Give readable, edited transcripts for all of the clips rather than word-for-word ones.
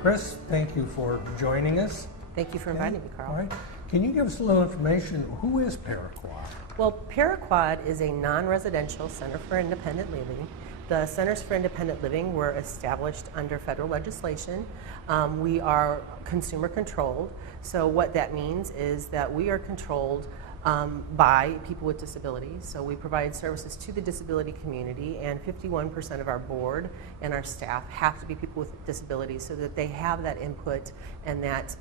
Chris, thank you for joining us. Thank you for inviting me, Carl. All right. Can you give us a little information? Who is Paraquad? Well, Paraquad is a non-residential center for independent living. The Centers for Independent Living were established under federal legislation. We are consumer controlled. So what that means is that we are controlled by people with disabilities. So we provide services to the disability community, and 51% of our board and our staff have to be people with disabilities so that they have that input and that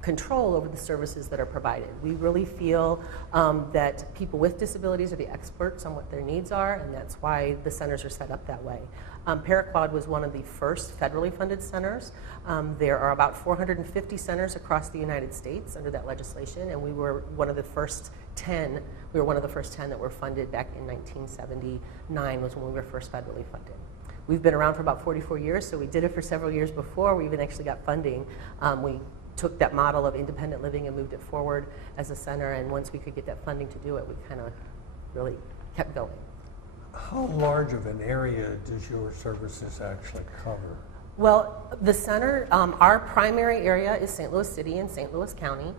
control over the services that are provided. We really feel that people with disabilities are the experts on what their needs are, and that's why the centers are set up that way. Paraquad was one of the first federally funded centers. There are about 450 centers across the United States under that legislation, and we were one of the first 10. We were one of the first 10 that were funded back in 1979 was when we were first federally funded. We've been around for about 44 years, so we did it for several years before we even actually got funding. We took that model of independent living and moved it forward as a center, and once we could get that funding to do it, we kind of really kept going. How large of an area does your services actually cover? Well, the center, our primary area is St. Louis City and St. Louis County.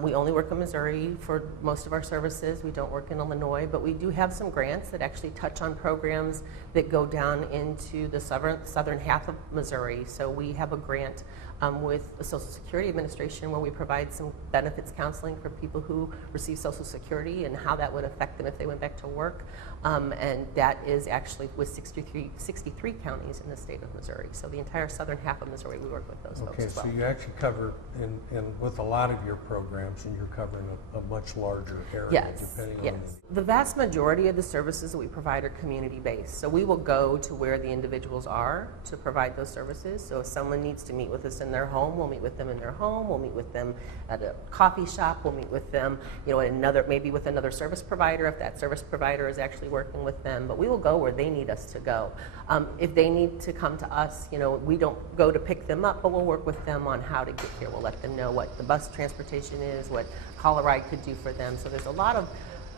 We only work in Missouri for most of our services. We don't work in Illinois, but we do have some grants that actually touch on programs that go down into the southern half of Missouri. So we have a grant with the Social Security Administration where we provide some benefits counseling for people who receive Social Security and how that would affect them if they went back to work. And that is actually with 63 counties in the state of Missouri. So the entire southern half of Missouri, we work with those folks as well. Okay, so you actually cover, in with a lot of your programs, and you're covering a much larger area. Yes, depending yes. on The vast majority of the services that we provide are community-based. So we will go to where the individuals are to provide those services. So if someone needs to meet with us in their home, we'll meet with them in their home. We'll meet with them at a coffee shop. We'll meet with them, maybe with another service provider if that service provider is actually working with them. But we will go where they need us to go. If they need to come to us, we don't go to pick them up, but we'll work with them on how to get here. We'll let them know what the bus transportation is, what Call a Ride could do for them. So there's a lot of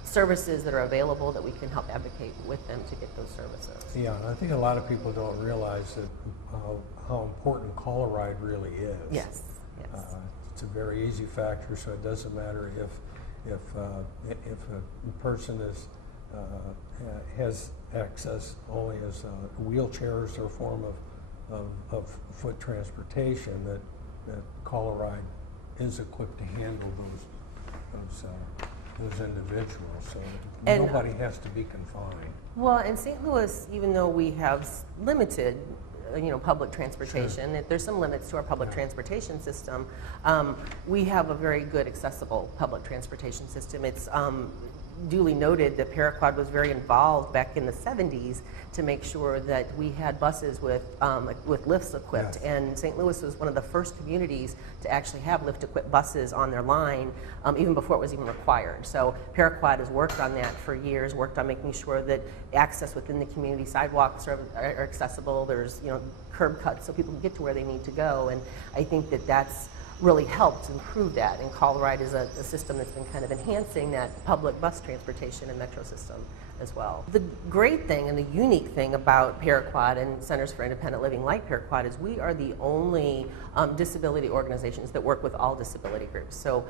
services that are available that we can help advocate with them to get those services. Yeah, I think a lot of people don't realize that how important Call a Ride really is. Yes, yes. It's a very easy factor, so it doesn't matter if a person has access only as wheelchairs or a form of foot transportation, that Call a Ride is equipped to handle those individuals, so nobody has to be confined. Well, in St. Louis, even though we have limited public transportation, Sure. There's some limits to our public transportation system, we have a very good accessible public transportation system. It's duly noted that Paraquad was very involved back in the 70s to make sure that we had buses with lifts equipped. Yes. And St. Louis was one of the first communities to actually have lift-equipped buses on their line, even before it was even required. So Paraquad has worked on that for years, worked on making sure that access within the community sidewalks are accessible. There's curb cuts so people can get to where they need to go. And I think that that's really helped improve that, and Call a Ride is a system that's been kind of enhancing that public bus transportation and metro system as well. The great thing and the unique thing about Paraquad and Centers for Independent Living like Paraquad is we are the only disability organizations that work with all disability groups. So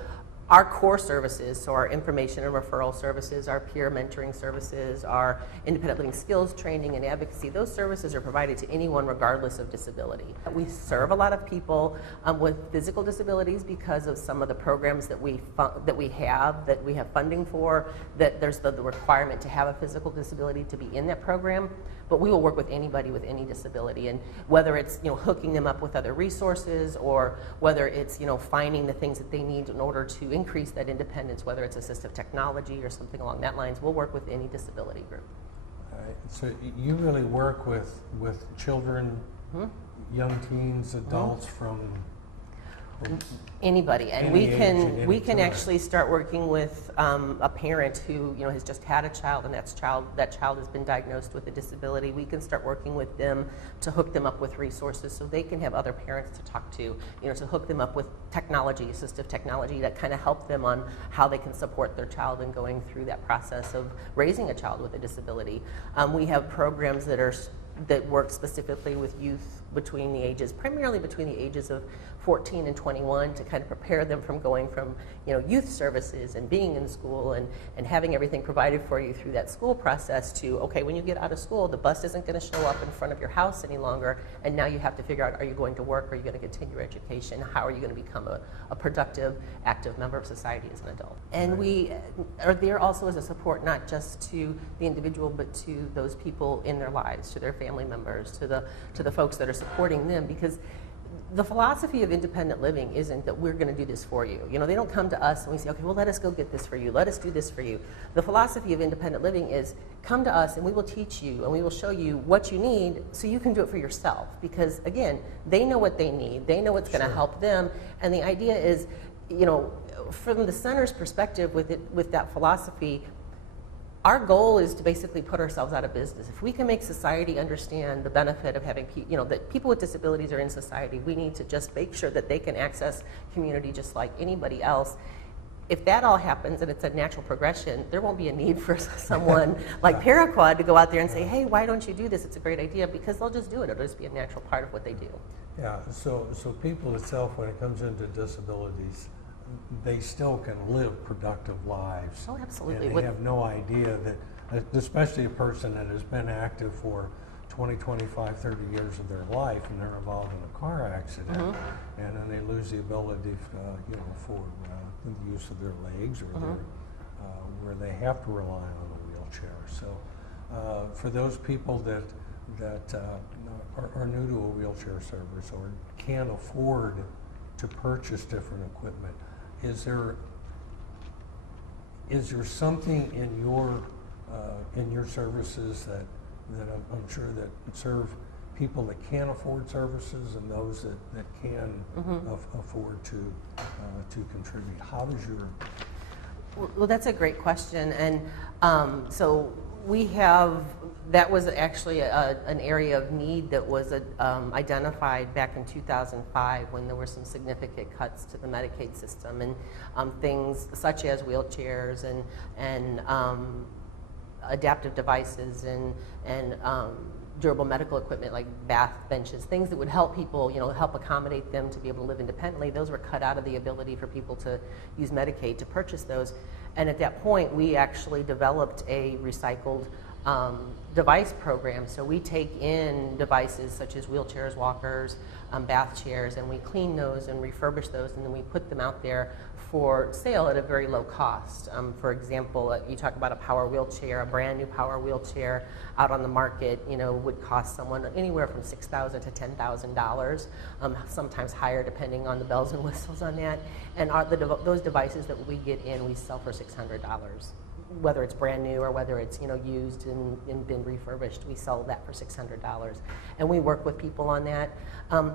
our core services, so our information and referral services, our peer mentoring services, our independent living skills training and advocacy, those services are provided to anyone regardless of disability. We serve a lot of people with physical disabilities because of some of the programs that we have funding for, that there's the requirement to have a physical disability to be in that program. But we will work with anybody with any disability, and whether it's hooking them up with other resources, or whether it's finding the things that they need in order to increase that independence, whether it's assistive technology or something along that lines, we'll work with any disability group. So you really work with children, young teens, adults from anybody, and any we can time. actually start working with a parent who has just had a child, and that child has been diagnosed with a disability. We can start working with them to hook them up with resources so they can have other parents to talk to, to hook them up with technology, assistive technology that kind of help them on how they can support their child in going through that process of raising a child with a disability. We have programs that work specifically with youth primarily between the ages of 14 and 21, to kind of prepare them from going from, youth services and being in school and having everything provided for you through that school process to, okay, when you get out of school, the bus isn't going to show up in front of your house any longer, and now you have to figure out, are you going to work, are you going to continue your education, how are you going to become a productive, active member of society as an adult. And we are there also as a support, not just to the individual, but to those people in their lives, to their family members, to the folks that are supporting them, because the philosophy of independent living isn't that we're going to do this for you. They don't come to us and we say, okay, well, let us go get this for you. Let us do this for you. The philosophy of independent living is come to us and we will teach you and we will show you what you need so you can do it for yourself. Because again, they know what they need. They know what's going to help them. And the idea is, from the center's perspective with that philosophy, our goal is to basically put ourselves out of business. If we can make society understand the benefit of having, that people with disabilities are in society, we need to just make sure that they can access community just like anybody else. If that all happens and it's a natural progression, there won't be a need for someone like Paraquad to go out there and say, hey, why don't you do this? It's a great idea, because they'll just do it. It'll just be a natural part of what they do. Yeah, so people itself, when it comes into disabilities, they still can live productive lives. Oh, absolutely. And they have no idea that, especially a person that has been active for 20, 25, 30 years of their life, and they're involved in a car accident, and then they lose the ability, for the use of their legs, or where they have to rely on a wheelchair. So, for those people that are new to a wheelchair service or can't afford to purchase different equipment, is there something in your services that I'm sure that serve people that can't afford services and those that can afford to contribute? How does your... Well, that's a great question, and so that was actually an area of need that was identified back in 2005 when there were some significant cuts to the Medicaid system, and things such as wheelchairs and adaptive devices and durable medical equipment like bath benches, things that would help people, help accommodate them to be able to live independently. Those were cut out of the ability for people to use Medicaid to purchase those. And at that point, we actually developed a recycled device program. So we take in devices such as wheelchairs, walkers, bath chairs, and we clean those and refurbish those, and then we put them out there for sale at a very low cost. For example, you talk about a power wheelchair, a brand new power wheelchair out on the market, would cost someone anywhere from $6,000 to $10,000, sometimes higher depending on the bells and whistles on that. And those devices that we get in, we sell for $600. Whether it's brand new or whether it's used and been refurbished, we sell that for $600, and we work with people on that.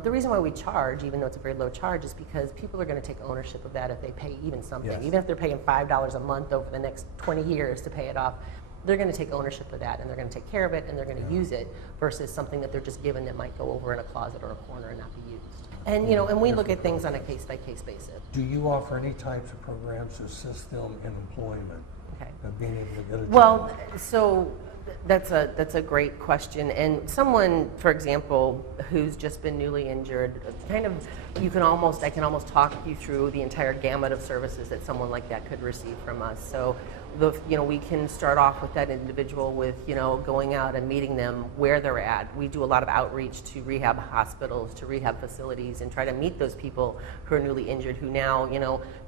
The reason why we charge, even though it's a very low charge, is because people are going to take ownership of that if they pay even something. Yes. Even if they're paying $5 a month over the next 20 years to pay it off, they're going to take ownership of that, and they're going to take care of it, and they're going to use it, versus something that they're just given that might go over in a closet or a corner and not be used. And and we look at things on a case-by-case basis. Do you offer any types of programs to assist them in employment? Okay. Being able to get a job? Well, so that's a great question. And someone, for example, who's just been newly injured, I can almost talk you through the entire gamut of services that someone like that could receive from us. So we can start off with that individual with, going out and meeting them where they're at. We do a lot of outreach to rehab hospitals, to rehab facilities, and try to meet those people who are newly injured, who now,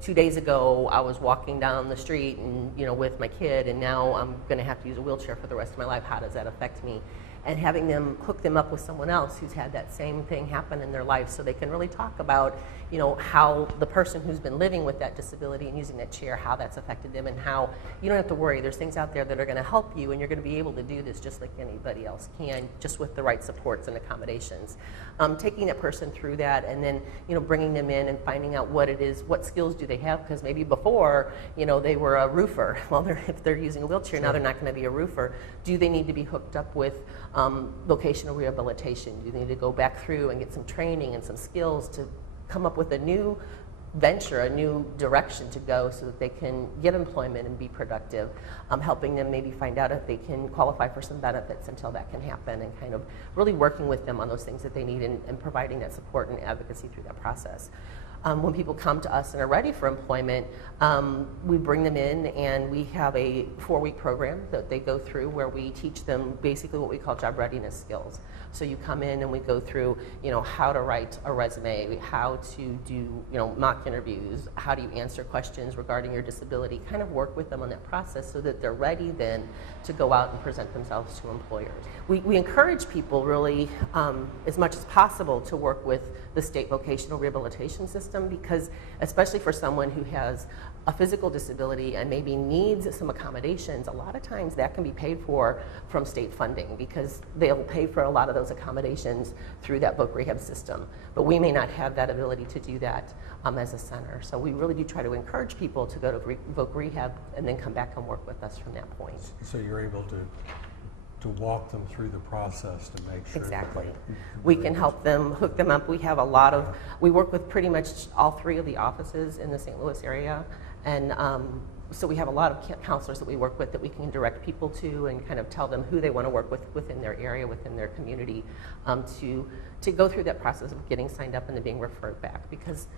2 days ago I was walking down the street and, with my kid, and now I'm going to have to use a wheelchair for the rest of my life. How does that affect me? And having them hook them up with someone else who's had that same thing happen in their life, so they can really talk about, how the person who's been living with that disability and using that chair, how that's affected them, and how you don't have to worry. There's things out there that are going to help you, and you're going to be able to do this just like anybody else can, just with the right supports and accommodations. Taking that person through that, and then bringing them in and finding out what it is, what skills do they have, because maybe before they were a roofer. Well, if they're using a wheelchair, now they're not going to be a roofer. Do they need to be hooked up with vocational rehabilitation? Do they need to go back through and get some training and some skills to come up with a new venture, a new direction to go so that they can get employment and be productive, helping them maybe find out if they can qualify for some benefits until that can happen, and kind of really working with them on those things that they need, and providing that support and advocacy through that process. When people come to us and are ready for employment, we bring them in, and we have a 4-week program that they go through where we teach them basically what we call job readiness skills. So you come in and we go through, how to write a resume, how to do, mock interviews, how do you answer questions regarding your disability, kind of work with them on that process so that they're ready then to go out and present themselves to employers. We encourage people really, as much as possible, to work with the state vocational rehabilitation system, because especially for someone who has a physical disability and maybe needs some accommodations, a lot of times that can be paid for from state funding, because they'll pay for a lot of those accommodations through that voc rehab system. But we may not have that ability to do that as a center. So we really do try to encourage people to go to voc rehab and then come back and work with us from that point. So you're able to walk them through the process to make sure. Exactly. We can help them, hook them up. We have a lot of, we work with pretty much all 3 of the offices in the St. Louis area. And so we have a lot of counselors that we work with that we can direct people to, and kind of tell them who they want to work with within their area, within their community, to go through that process of getting signed up and then being referred back. Because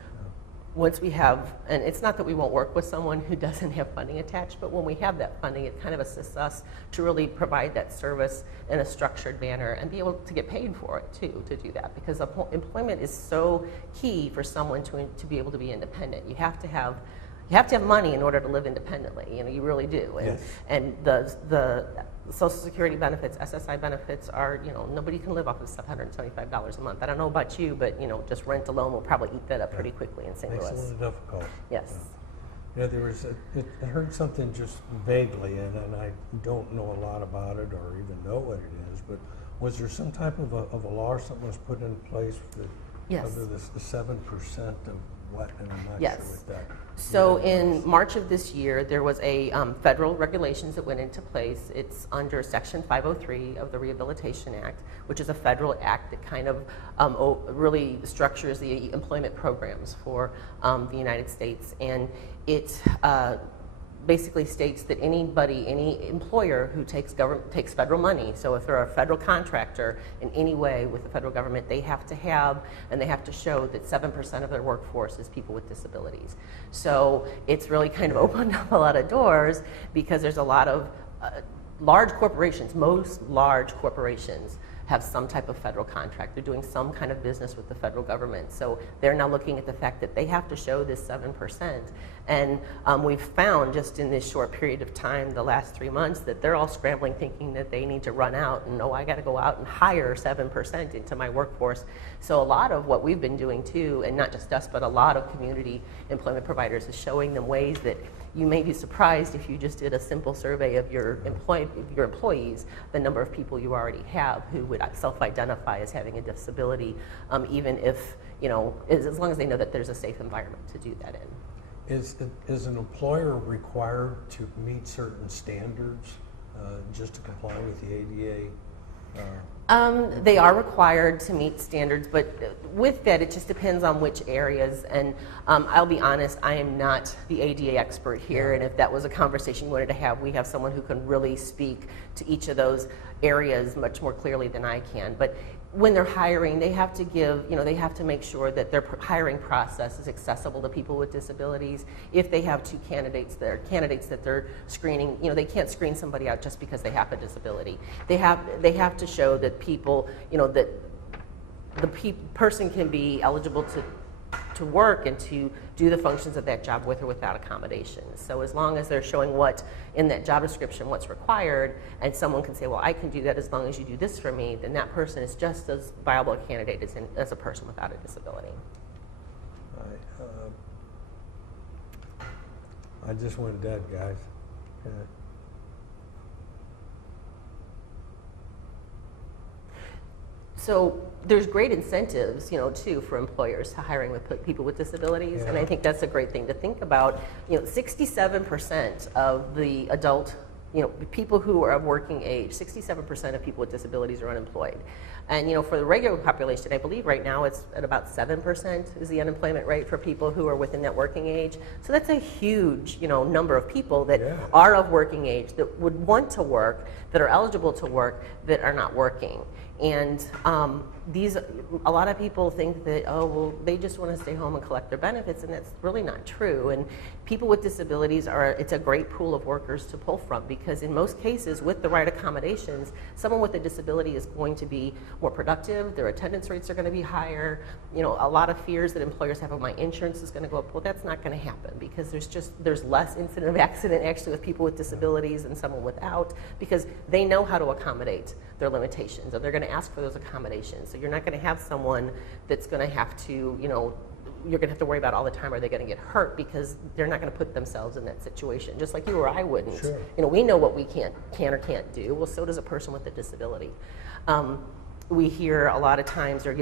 once we have, and it's not that we won't work with someone who doesn't have funding attached, but when we have that funding, it kind of assists us to really provide that service in a structured manner and be able to get paid for it too, to do that. Because employment is so key for someone to be able to be independent. You have to have money in order to live independently. You really do. And, yes. And the Social Security benefits, SSI benefits are, nobody can live off of $775 a month. I don't know about you, but just rent alone will probably eat that up pretty quickly in St. Louis. Makes it a little difficult. Yes. Yeah, there was I heard something just vaguely, and I don't know a lot about it or even know what it is, but was there some type of a law or something was put in place that Yes. under the 7% of what, and I'm not Yes. sure what that. So in March of this year, there was a federal regulations that went into place. It's under Section 503 of the Rehabilitation Act, which is a federal act that kind of really structures the employment programs for the United States. And it basically states that any employer who takes federal money, so if they're a federal contractor in any way with the federal government, they have to have, and they have to show that 7% of their workforce is people with disabilities. So it's really kind of opened up a lot of doors, because there's a lot of large corporations, most large corporations have some type of federal contract. They're doing some kind of business with the federal government. So they're now looking at the fact that they have to show this 7%. And we've found just in this short period of time, the last 3 months, that they're all scrambling thinking that they need to run out and, I got to go out and hire 7% into my workforce. So a lot of what we've been doing too, and not just us, but a lot of community employment providers, is showing them ways that you may be surprised if you just did a simple survey of your employees, the number of people you already have who would self-identify as having a disability, even if, as long as they know that there's a safe environment to do that in. Is an employer required to meet certain standards just to comply with the ADA? They are required to meet standards, but with that, it just depends on which areas. And I'll be honest, I am not the ADA expert here, and if that was a conversation you wanted to have, we have someone who can really speak to each of those areas much more clearly than I can. But when they're hiring, they have to give, they have to make sure that their hiring process is accessible to people with disabilities. If they have 2 candidates that they're screening, they can't screen somebody out just because they have a disability. They have to show that people, that the person can be eligible to work and to do the functions of that job with or without accommodations. So as long as they're showing what in that job description, what's required, and someone can say, well, I can do that as long as you do this for me, then that person is just as viable a candidate as a person without a disability. I just went dead, guys. So there's great incentives, too, for employers to hiring with people with disabilities, and I think that's a great thing to think about. 67% of the adult people who are of working age, 67% of people with disabilities are unemployed. And for the regular population, I believe right now it's at about 7% is the unemployment rate for people who are within that working age. So that's a huge, number of people that are of working age, that would want to work, that are eligible to work, that are not working. And a lot of people think that, oh, well, they just want to stay home and collect their benefits, and that's really not true. And people with disabilities it's a great pool of workers to pull from, because in most cases, with the right accommodations, someone with a disability is going to be more productive, their attendance rates are going to be higher. A lot of fears that employers have, oh, my insurance is going to go up. Well, that's not going to happen, because there's less incident of accident actually with people with disabilities than someone without, because they know how to accommodate their limitations, and they're going to ask for those accommodations. So you're not going to have someone that's going to have to, you're going to have to worry about all the time, are they going to get hurt, because they're not going to put themselves in that situation, just like you or I wouldn't. Sure. We know what we can or can't do. Well, so does a person with a disability. We hear a lot of times, or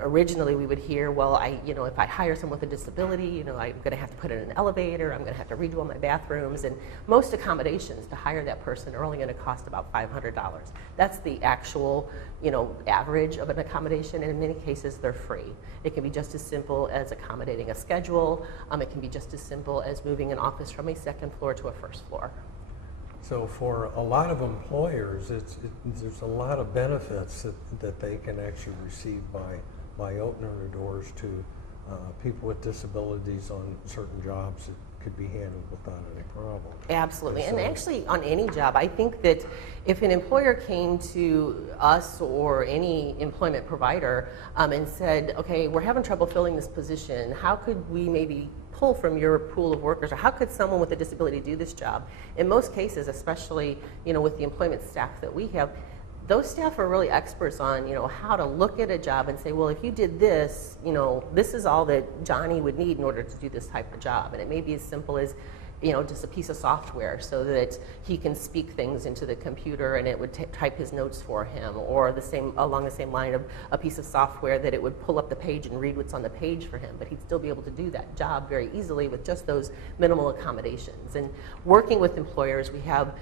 originally we would hear, well, if I hire someone with a disability, I'm going to have to put in an elevator, I'm going to have to redo all my bathrooms, and most accommodations to hire that person are only going to cost about $500. That's the actual, average of an accommodation, and in many cases they're free. It can be just as simple as accommodating a schedule. It can be just as simple as moving an office from a second floor to a first floor. So for a lot of employers, there's a lot of benefits that they can actually receive by opening their doors to people with disabilities on certain jobs that could be handled without any problem. Absolutely, and actually on any job, I think that if an employer came to us or any employment provider and said, okay, we're having trouble filling this position, how could we maybe pull from your pool of workers, or how could someone with a disability do this job? In most cases, especially with the employment staff that we have, those staff are really experts on how to look at a job and say, well, if you did this, this is all that Johnny would need in order to do this type of job. And it may be as simple as just a piece of software so that he can speak things into the computer and it would type his notes for him, or along the same line of a piece of software that it would pull up the page and read what's on the page for him, but he'd still be able to do that job very easily with just those minimal accommodations. And working with employers, we have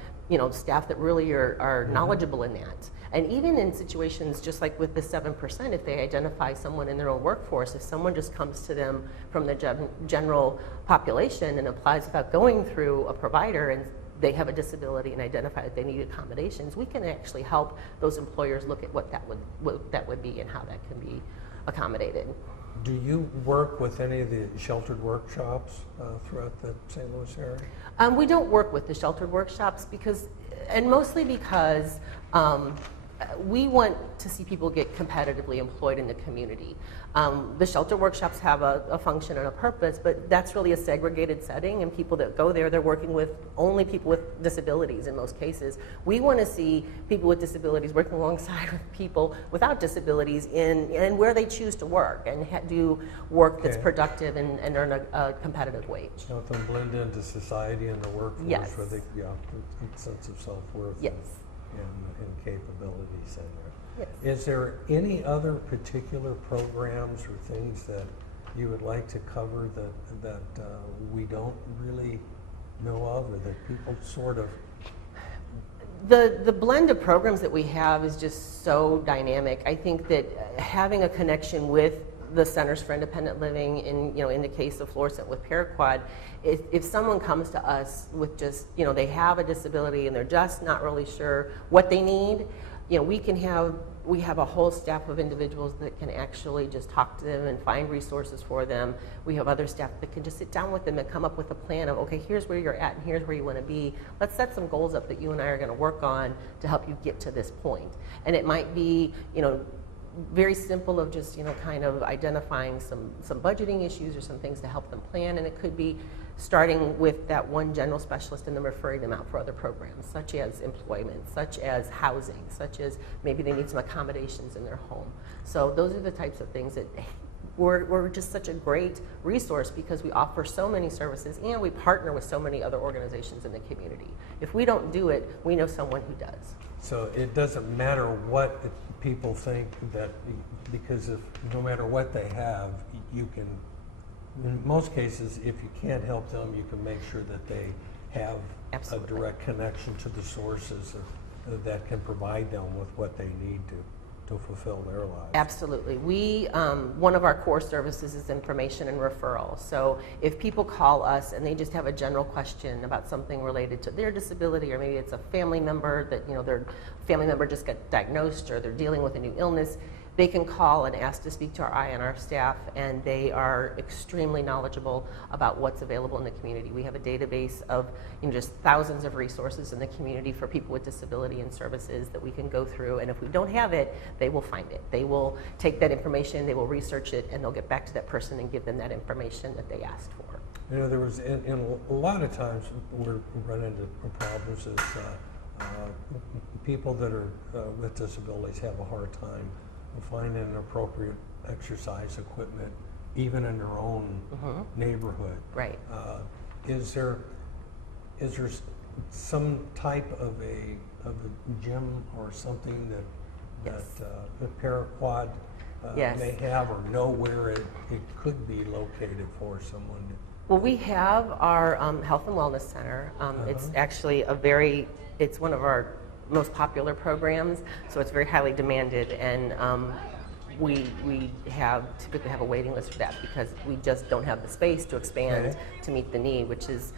staff that really are knowledgeable in that. And even in situations just like with the 7%, if they identify someone in their own workforce, if someone just comes to them from the general population and applies without going through a provider, and they have a disability and identify that they need accommodations, we can actually help those employers look at what that would be and how that can be accommodated. Do you work with any of the sheltered workshops throughout the St. Louis area? We don't work with the sheltered workshops mostly because we want to see people get competitively employed in the community. The shelter workshops have a function and a purpose, but that's really a segregated setting, and people that go there, they're working with only people with disabilities in most cases. We want to see people with disabilities working alongside with people without disabilities in where they choose to work and do work that's productive and earn a competitive wage. Help them blend into society and the workforce. Yes. Where they sense of self-worth. Yes. And capabilities in there. Yes. Is there any other particular programs or things that you would like to cover that we don't really know of, or that people sort of? The blend of programs that we have is just so dynamic. I think that having a connection with the Centers for Independent Living, in the case of Florissant with Paraquad, if someone comes to us with just, they have a disability and they're just not really sure what they need, we have a whole staff of individuals that can actually just talk to them and find resources for them. We have other staff that can just sit down with them and come up with a plan of, okay, here's where you're at and here's where you want to be. Let's set some goals up that you and I are going to work on to help you get to this point. And it might be, very simple of just, kind of identifying some budgeting issues or some things to help them plan. And it could be starting with that one general specialist and then referring them out for other programs, such as employment, such as housing, such as maybe they need some accommodations in their home. So those are the types of things that we're just such a great resource, because we offer so many services and we partner with so many other organizations in the community. If we don't do it, we know someone who does. So it doesn't matter what people think, because no matter what they have, you can, in most cases, if you can't help them, you can make sure that they have Absolutely. a direct connection to the sources that can provide them with what they need to fulfill their lives. Absolutely. We, one of our core services is information and referral. So if people call us and they just have a general question about something related to their disability, or maybe it's a family member that, their family member just got diagnosed, or they're dealing with a new illness, they can call and ask to speak to our INR staff, and they are extremely knowledgeable about what's available in the community. We have a database of just thousands of resources in the community for people with disability and services that we can go through, and if we don't have it, they will find it. They will take that information, they will research it, and they'll get back to that person and give them that information that they asked for. There was, in a lot of times, we run into problems is people that are with disabilities have a hard time finding an appropriate exercise equipment, even in their own neighborhood. Right. Is there some type of a gym or something that the Paraquad may have, or know where it could be located for someone? Well, we have our Health and Wellness Center. It's actually it's one of our most popular programs, so it's very highly demanded, and we typically have a waiting list for that because we just don't have the space to expand to meet the need, which is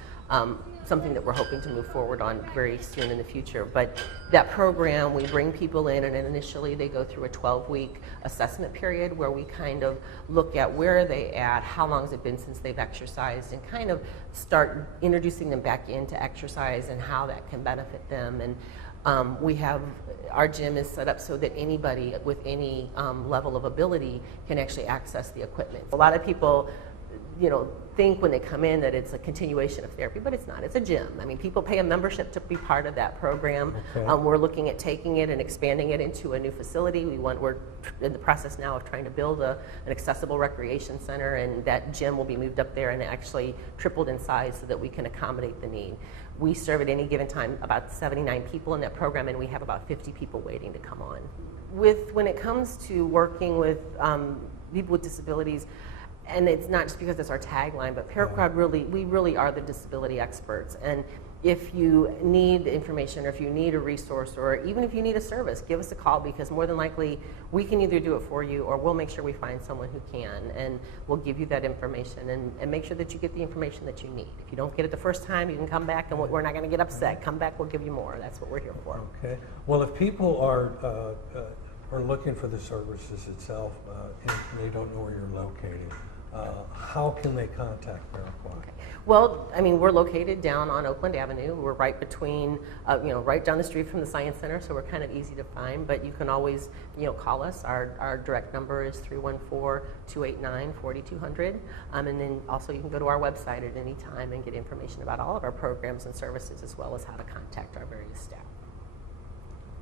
something that we're hoping to move forward on very soon in the future. But that program, we bring people in, and initially they go through a 12-week assessment period where we kind of look at where are they at, how long has it been since they've exercised, and kind of start introducing them back into exercise and how that can benefit them. And our gym is set up so that anybody with any level of ability can actually access the equipment. A lot of people, think when they come in that it's a continuation of therapy, but it's not. It's a gym. I mean, people pay a membership to be part of that program. Okay. We're looking at taking it and expanding it into a new facility. We're in the process now of trying to build an accessible recreation center, and that gym will be moved up there and actually tripled in size so that we can accommodate the need. We serve at any given time about 79 people in that program, and we have about 50 people waiting to come on. When it comes to working with people with disabilities, and it's not just because it's our tagline, but Paraquad we really are the disability experts. And if you need information, or if you need a resource, or even if you need a service, give us a call, because more than likely we can either do it for you, or we'll make sure we find someone who can, and we'll give you that information and make sure that you get the information that you need. If you don't get it the first time, you can come back, and we're not going to get upset. Come back, we'll give you more. That's what we're here for. Okay. Well, if people are looking for the services itself and they don't know where you're located, how can they contact Paraquad? Okay. Well, I mean, we're located down on Oakland Avenue. We're right between, right down the street from the Science Center, so we're kind of easy to find. But you can always, call us. Our direct number is 314-289-4200. And then also you can go to our website at any time and get information about all of our programs and services, as well as how to contact our various staff.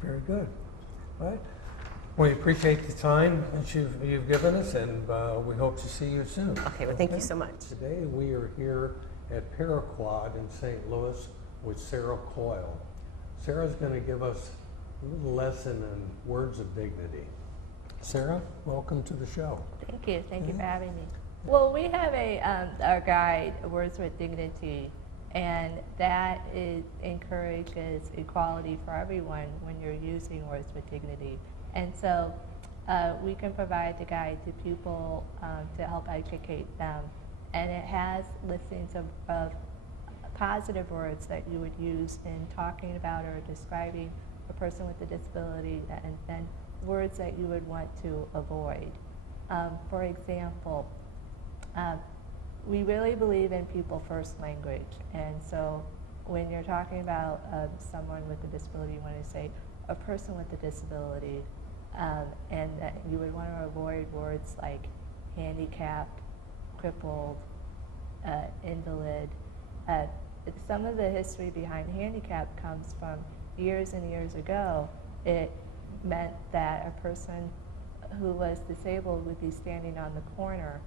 Very good. All right. We appreciate the time that you've given us, and we hope to see you soon. Okay, well, thank you so much. Today we are here at Paraquad in St. Louis with Sarah Coyle. Sarah's going to give us a little lesson in words of dignity. Sarah, welcome to the show. Thank you. Thank you for having me. Well, we have our guide, Words with Dignity, and that encourages equality for everyone when you're using Words with Dignity. And so we can provide the guide to people to help educate them. And it has listings of positive words that you would use in talking about or describing a person with a disability, and then words that you would want to avoid. For example, we really believe in people first language. And so when you're talking about someone with a disability, you want to say a person with a disability. And you would want to avoid words like handicapped, crippled, invalid. Some of the history behind handicap comes from years and years ago. It meant that a person who was disabled would be standing on the corner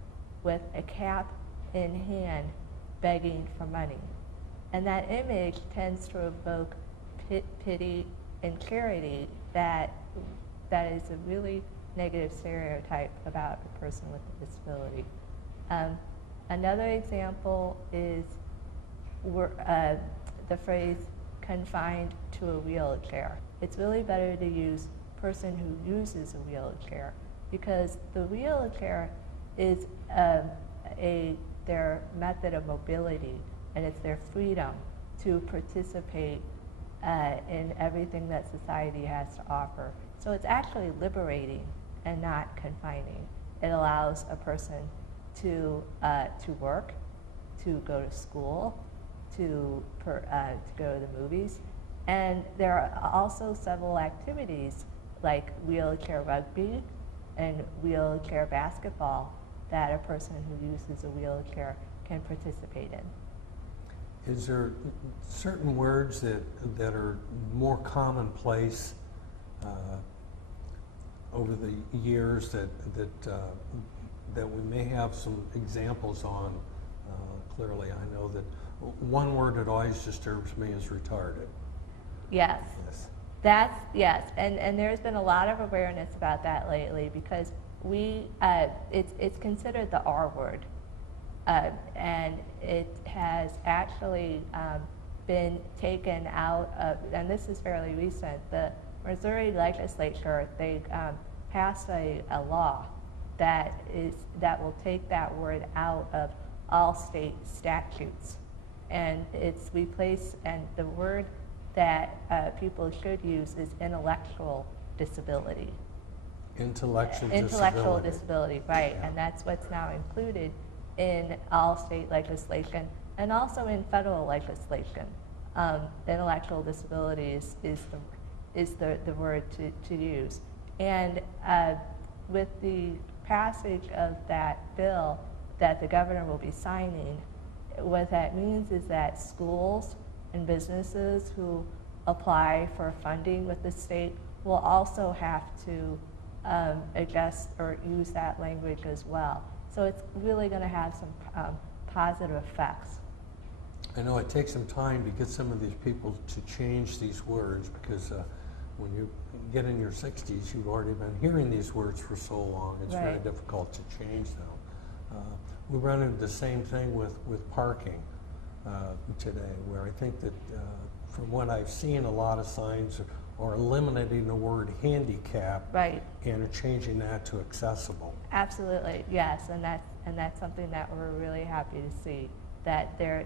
with a cap in hand begging for money. And that image tends to evoke pity and charity that is a really negative stereotype about a person with a disability. Another example is the phrase confined to a wheelchair. It's really better to use person who uses a wheelchair, because the wheelchair is their method of mobility, and it's their freedom to participate in everything that society has to offer. So it's actually liberating and not confining. It allows a person to work, to go to school, to go to the movies. And there are also several activities like wheelchair rugby and wheelchair basketball that a person who uses a wheelchair can participate in. Is there certain words that are more commonplace over the years that we may have some examples on? Clearly, I know that one word that always disturbs me is retarded. Yes. Yes. Yes, and there's been a lot of awareness about that lately, because it's considered the R word, and it has actually been taken out of, and this is fairly recent. The Missouri legislature, they passed a law that will take that word out of all state statutes, and it's replaced, and the word that people should use is intellectual disability. Intellectual disability, right. Yeah. And that's what's now included in all state legislation and also in federal legislation. Intellectual disability is the word to use. And with the passage of that bill that the governor will be signing, what that means is that schools and businesses who apply for funding with the state will also have to adjust or use that language as well. So it's really going to have some positive effects. I know it takes some time to get some of these people to change these words, because when you get in your 60s, you've already been hearing these words for so long. It's right. very difficult to change them. We run into the same thing with parking today, where I think that from what I've seen, a lot of signs are eliminating the word handicap, right, and are changing that to accessible. Absolutely, yes, and that's something that we're really happy to see, that they're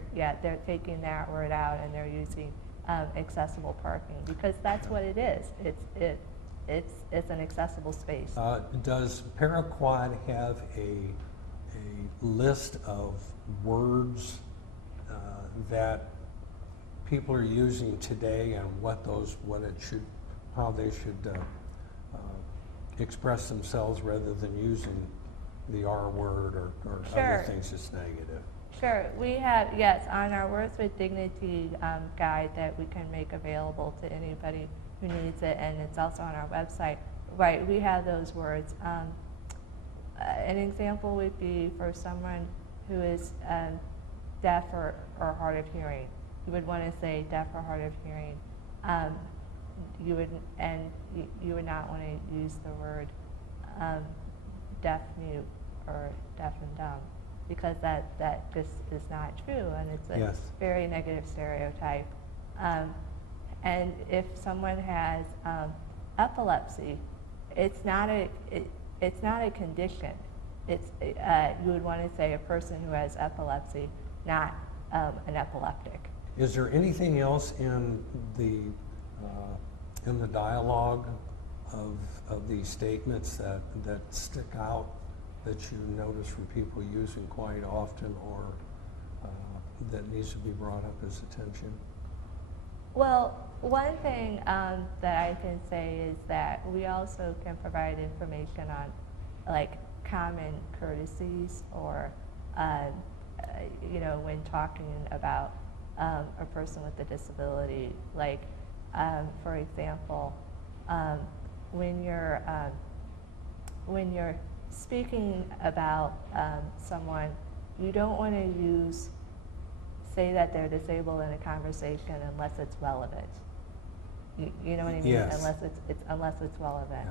taking that word out and they're using accessible parking, because that's what it is. It's an accessible space. Does Paraquad have a list of words that people are using today, and how they should express themselves, rather than using the R word or Sure. other things that's negative? Sure, we have, yes, on our Words with Dignity guide that we can make available to anybody who needs it, and it's also on our website. Right, we have those words. An example would be for someone who is deaf or hard of hearing. You would want to say deaf or hard of hearing. You would not want to use the word deaf mute or deaf and dumb, because that just is not true, and it's a Yes. very negative stereotype. And if someone has epilepsy, it's not a condition. You would want to say a person who has epilepsy, not an epileptic. Is there anything else in the dialogue of these statements that stick out, that you notice from people using quite often, or that needs to be brought up as attention? Well, one thing that I can say is that we also can provide information on like common courtesies, or when talking about a person with a disability. Like, for example, when you're speaking about someone, you don't want to say that they're disabled in a conversation unless it's relevant. You know what I mean? Yes. Unless it's relevant.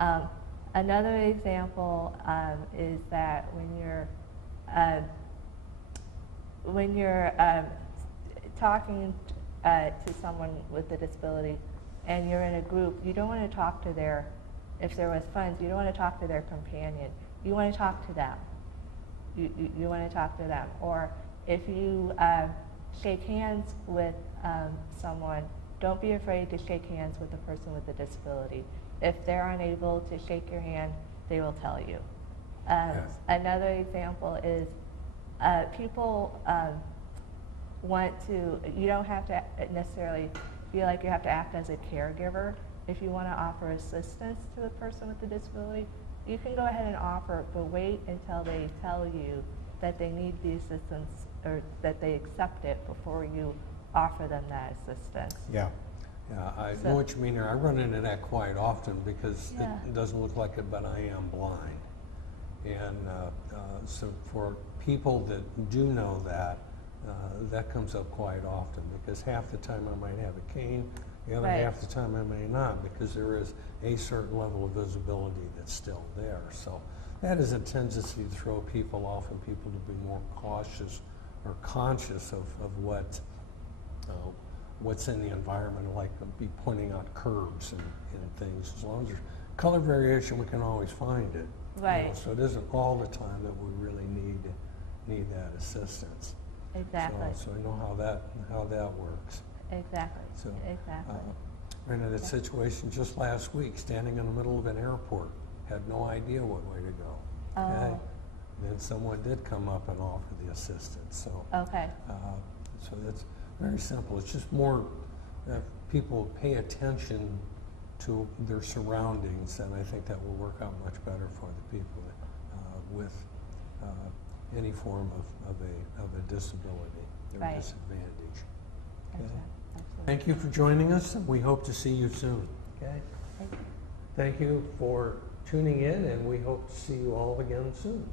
Yeah. Another example is that when you're talking to someone with a disability and you're in a group, you don't want to talk to their, if they're with friends, you don't want to talk to their companion. You want to talk to them. You want to talk to them. Or if you shake hands with someone, don't be afraid to shake hands with the person with a disability. If they're unable to shake your hand, they will tell you. Yes. Another example is people want to, you don't have to necessarily feel like you have to act as a caregiver. If you want to offer assistance to the person with the disability, you can go ahead and offer, but wait until they tell you that they need the assistance or that they accept it before you offer them that assistance. Yeah, I know what you mean here. I run into that quite often because it doesn't look like it, but I am blind. And so for people that do know that, that comes up quite often because half the time I might have a cane, the other half the time I may not, because there is a certain level of visibility that's still there. So that is a tendency to throw people off and people to be more cautious or conscious of what's in the environment, like be pointing out curbs and things. As long as there's color variation, we can always find it. Right. You know, so it isn't all the time that we really need that assistance. Exactly. So I know how that works. Exactly. So exactly. ran into that situation just last week, standing in the middle of an airport, had no idea what way to go. Oh. Okay? And then someone did come up and offer the assistance. So so that's very simple. It's just more that people pay attention to their surroundings, and I think that will work out much better for the people with any form of a disability or disadvantage. Okay. Absolutely. Thank you for joining us, and we hope to see you soon. Okay. Thank you. Thank you for tuning in, and we hope to see you all again soon.